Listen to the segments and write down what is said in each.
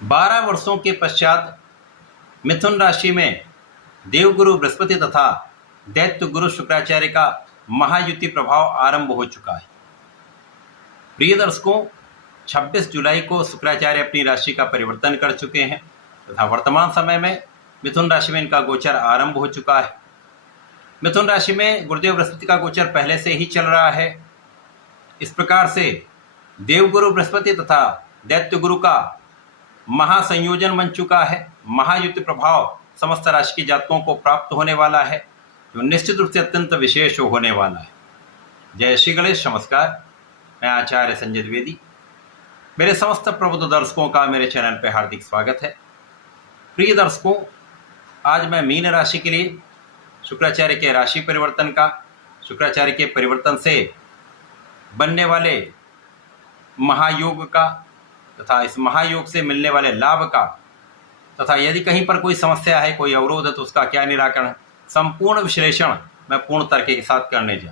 12 वर्षों के पश्चात मिथुन राशि में देवगुरु बृहस्पति तथा दैत्य गुरु शुक्राचार्य का महायुति प्रभाव आरंभ हो चुका है। प्रिय दर्शकों, 26 जुलाई को शुक्राचार्य अपनी राशि का परिवर्तन कर चुके हैं तथा वर्तमान समय में मिथुन राशि में इनका गोचर आरंभ हो चुका है। मिथुन राशि में गुरुदेव बृहस्पति का गोचर पहले से ही चल रहा है। इस प्रकार से देवगुरु बृहस्पति तथा दैत्य गुरु का महासंयोजन बन चुका है। महायुति प्रभाव समस्त राशि के जातकों को प्राप्त होने वाला है, जो निश्चित रूप से अत्यंत विशेष होने वाला है। जय श्री गणेश। नमस्कार, मैं आचार्य संजय द्विवेदी। मेरे समस्त प्रबुद्ध दर्शकों का मेरे चैनल पर हार्दिक स्वागत है। प्रिय दर्शकों, आज मैं मीन राशि के लिए शुक्राचार्य के राशि परिवर्तन का, शुक्राचार्य के परिवर्तन से बनने वाले महायोग का तथा इस महायोग से मिलने वाले लाभ का तथा यदि कहीं पर कोई समस्या है, कोई अवरोध है तो उसका क्या निराकरण, संपूर्ण विश्लेषण मैं पूर्ण तर्क के साथ करने जा।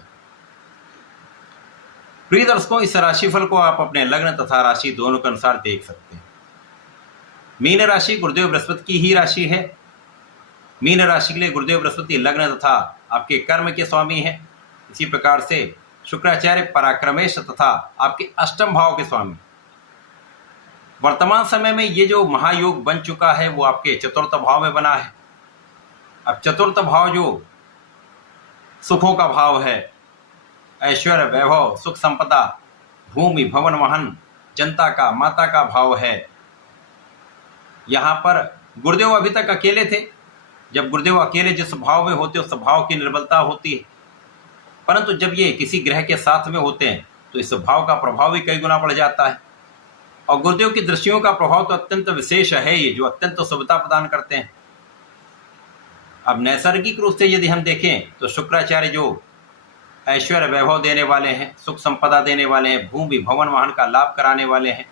प्रिय दर्शकों, इस राशिफल को आप अपने लग्न तथा राशि दोनों के अनुसार देख सकते हैं। मीन राशि गुरुदेव बृहस्पति की ही राशि है। मीन राशि के लिए गुरुदेव बृहस्पति लग्न तथा आपके कर्म के स्वामी हैं। इसी प्रकार से शुक्राचार्य पराक्रमेश तथा आपके अष्टम भाव के स्वामी। वर्तमान समय में ये जो महायोग बन चुका है वो आपके चतुर्थ भाव में बना है। अब चतुर्थ भाव जो सुखों का भाव है, ऐश्वर्य, वैभव, सुख, संपदा, भूमि, भवन, वाहन, जनता का, माता का भाव है। यहाँ पर गुरुदेव अभी तक अकेले थे। जब गुरुदेव अकेले जिस भाव में होते उस भाव की निर्बलता होती है, परंतु जब ये किसी ग्रह के साथ में होते हैं तो इस भाव का प्रभाव भी कई गुना बढ़ जाता है। और गुरुदेव की दृष्टियों का प्रभाव तो अत्यंत विशेष है, ये जो अत्यंत सुविधा प्रदान करते हैं। अब नैसर्गिक रूप से यदि हम देखें तो शुक्राचार्य जो ऐश्वर्य, वैभव देने वाले हैं, सुख संपदा देने वाले हैं, भूमि, भवन, वाहन का लाभ कराने वाले हैं,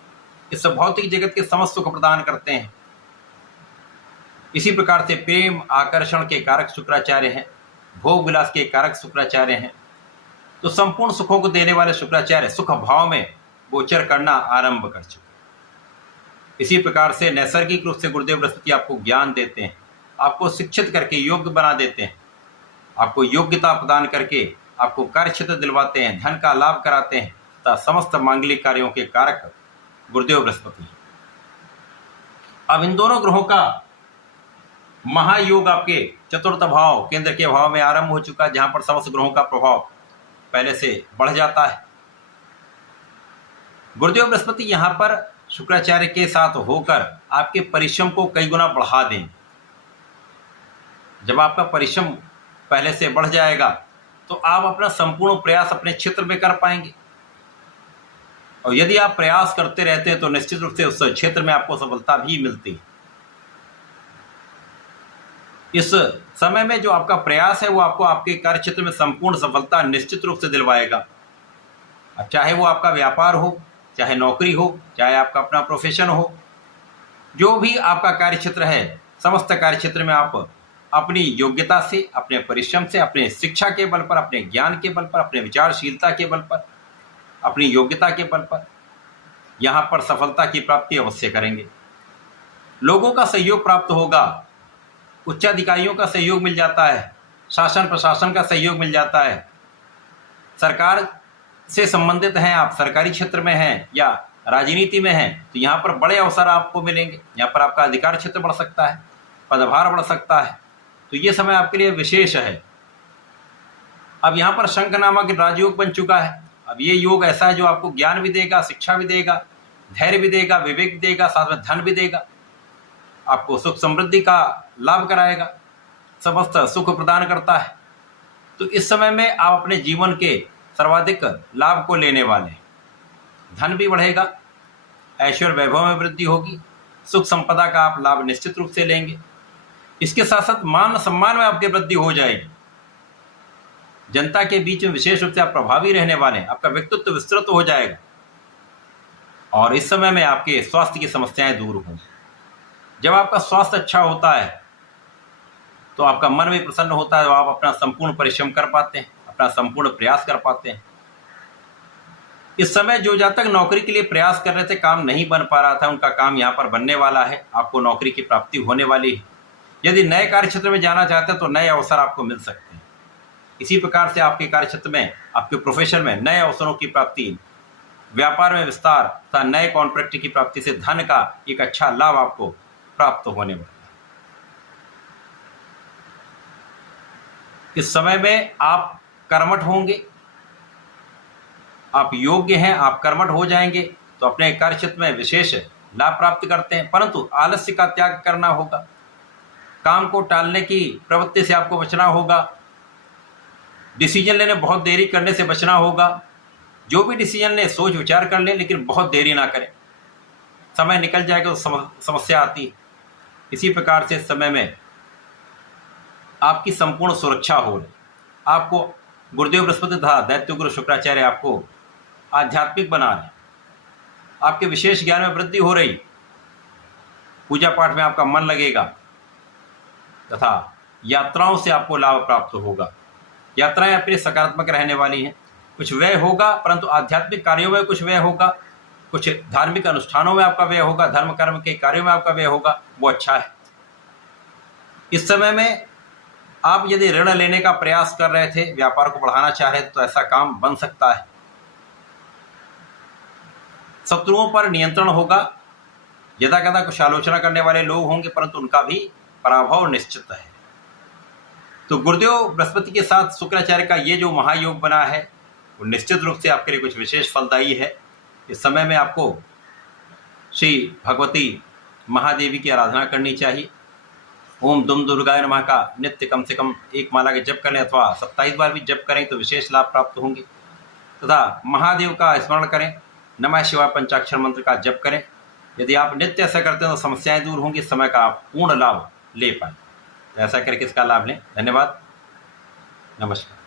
इस भौतिक जगत के समस्त सुख प्रदान करते हैं। इसी प्रकार से प्रेम, आकर्षण के कारक शुक्राचार्य हैं, भोग विलास के कारक शुक्राचार्य हैं। तो संपूर्ण सुखों को देने वाले शुक्राचार्य सुख भाव में गोचर करना आरंभ कर चुके। इसी प्रकार से नैसर्गिक रूप से गुरुदेव बृहस्पति आपको ज्ञान देते हैं, आपको शिक्षित करके योग्य बना देते हैं, आपको योग्यता प्रदान करके आपको कार्य क्षेत्र दिलवाते हैं, धन का लाभ कराते हैं तथा समस्त मांगलिक कार्यों के कारक गुरुदेव बृहस्पति। अब इन दोनों ग्रहों का महायोग आपके चतुर्थ भाव, केंद्र के भाव में आरंभ हो चुका है, जहां पर समस्त ग्रहों का प्रभाव पहले से बढ़ जाता है। गुरुदेव बृहस्पति यहां पर शुक्राचार्य के साथ होकर आपके परिश्रम को कई गुना बढ़ा दें। जब आपका परिश्रम पहले से बढ़ जाएगा तो आप अपना संपूर्ण प्रयास अपने क्षेत्र में कर पाएंगे। और यदि आप प्रयास करते रहते हैं तो निश्चित रूप से उस क्षेत्र में आपको सफलता भी मिलती है। इस समय में जो आपका प्रयास है वो आपको आपके कार्य क्षेत्र में संपूर्ण सफलता निश्चित रूप से दिलवाएगा। अब चाहे वो आपका व्यापार हो, चाहे नौकरी हो, चाहे आपका अपना प्रोफेशन हो, जो भी आपका कार्य क्षेत्र है, समस्त कार्य क्षेत्र में आप अपनी योग्यता से, अपने परिश्रम से, अपने शिक्षा के बल पर, अपने ज्ञान के बल पर, अपने विचारशीलता के बल पर, अपनी योग्यता के बल पर यहाँ पर सफलता की प्राप्ति अवश्य करेंगे। लोगों का सहयोग प्राप्त होगा, उच्चाधिकारियों का सहयोग मिल जाता है, शासन प्रशासन का सहयोग मिल जाता है। सरकार से संबंधित हैं आप, सरकारी क्षेत्र में हैं या राजनीति में हैं, तो यहाँ पर बड़े अवसर आपको मिलेंगे। यहाँ पर आपका अधिकार क्षेत्र बढ़ सकता है, पदभार बढ़ सकता है। तो ये समय आपके लिए विशेष है। अब यहाँ पर शंख नामक राजयोग बन चुका है। अब ये योग ऐसा है जो आपको ज्ञान भी देगा, शिक्षा भी देगा, धैर्य भी देगा, विवेक भी देगा, साथ में धन भी देगा, आपको सुख समृद्धि का लाभ कराएगा, समस्त सुख प्रदान करता है। तो इस समय में आप अपने जीवन के सर्वाधिक लाभ को लेने वाले हैं। धन भी बढ़ेगा, ऐश्वर्य वैभव में वृद्धि होगी, सुख संपदा का आप लाभ निश्चित रूप से लेंगे। इसके साथ साथ मान सम्मान में आपकी वृद्धि हो जाएगी। जनता के बीच में विशेष रूप से आप प्रभावी रहने वाले हैं, आपका व्यक्तित्व विस्तृत हो जाएगा। और इस समय में आपके स्वास्थ्य की समस्याएं दूर होंगी। जब आपका स्वास्थ्य अच्छा होता है तो आपका मन भी प्रसन्न होता है, आप अपना संपूर्ण परिश्रम कर पाते हैं, अपना संपूर्ण प्रयास कर पाते हैं। इस समय जो जातक नौकरी के लिए प्रयास कर रहे थे, काम नहीं बन पा रहा था, उनका काम यहाँ पर बनने वाला है, आपको नौकरी की प्राप्ति होने वाली है। यदि नए कार्य क्षेत्र में जाना चाहते हैं तो नए अवसर आपको मिल सकते हैं। इसी प्रकार से आपके कार्य क्षेत्र में, आपके प्रोफेशन में नए अवसरों की प्राप्ति, व्यापार में विस्तार तथा नए कॉन्ट्रैक्ट की प्राप्ति से धन का एक अच्छा लाभ आपको प्राप्त होने वाला है। इस समय में आप कर्मठ होंगे, आप योग्य हैं, आप कर्मठ हो जाएंगे तो अपने कार्य क्षेत्र में विशेष लाभ प्राप्त करते हैं। परंतु आलस्य का त्याग करना होगा, काम को टालने की प्रवृत्ति से आपको बचना होगा, डिसीजन लेने बहुत देरी करने से बचना होगा। जो भी डिसीजन ले सोच विचार कर ले, लेकिन बहुत देरी ना करें, समय निकल जाएगा तो समस्या आती है। इसी प्रकार से समय में आपकी संपूर्ण सुरक्षा हो रही। आपको गुरुदेव बृहस्पति तथा दैत्य गुरु शुक्राचार्य आपको आध्यात्मिक बना रहे, आपके विशेष ज्ञान में वृद्धि हो रही, पूजा पाठ में आपका मन लगेगा तथा यात्राओं से आपको लाभ प्राप्त होगा। यात्राएं अपनी सकारात्मक रहने वाली हैं। कुछ व्यय होगा, परंतु आध्यात्मिक कार्यों में कुछ व्यय होगा, कुछ धार्मिक अनुष्ठानों में आपका व्यय होगा, धर्म कर्म के कार्यों में आपका व्यय होगा, वो अच्छा है। इस समय में आप यदि ऋण लेने का प्रयास कर रहे थे, व्यापार को बढ़ाना चाह रहे थे, तो ऐसा काम बन सकता है। शत्रुओं पर नियंत्रण होगा। यदा कदा कुछ आलोचना करने वाले लोग होंगे, परंतु उनका भी पराभव निश्चित है। तो गुरुदेव बृहस्पति के साथ शुक्राचार्य का ये जो महायोग बना है, वो निश्चित रूप से आपके लिए कुछ विशेष फलदायी है। इस समय में आपको श्री भगवती महादेवी की आराधना करनी चाहिए। ओम दुम दुर्गाय नमः का नित्य कम से कम 1 माला के जप करें अथवा 27 बार भी जप करें तो विशेष लाभ प्राप्त होंगे। तथा महादेव का स्मरण करें, नमः शिवाय पंचाक्षर मंत्र का जप करें। यदि आप नित्य ऐसा करते हैं तो समस्याएं दूर होंगी, समय का आप पूर्ण लाभ ले पाएं। ऐसा करके इसका लाभ लें। धन्यवाद, नमस्कार।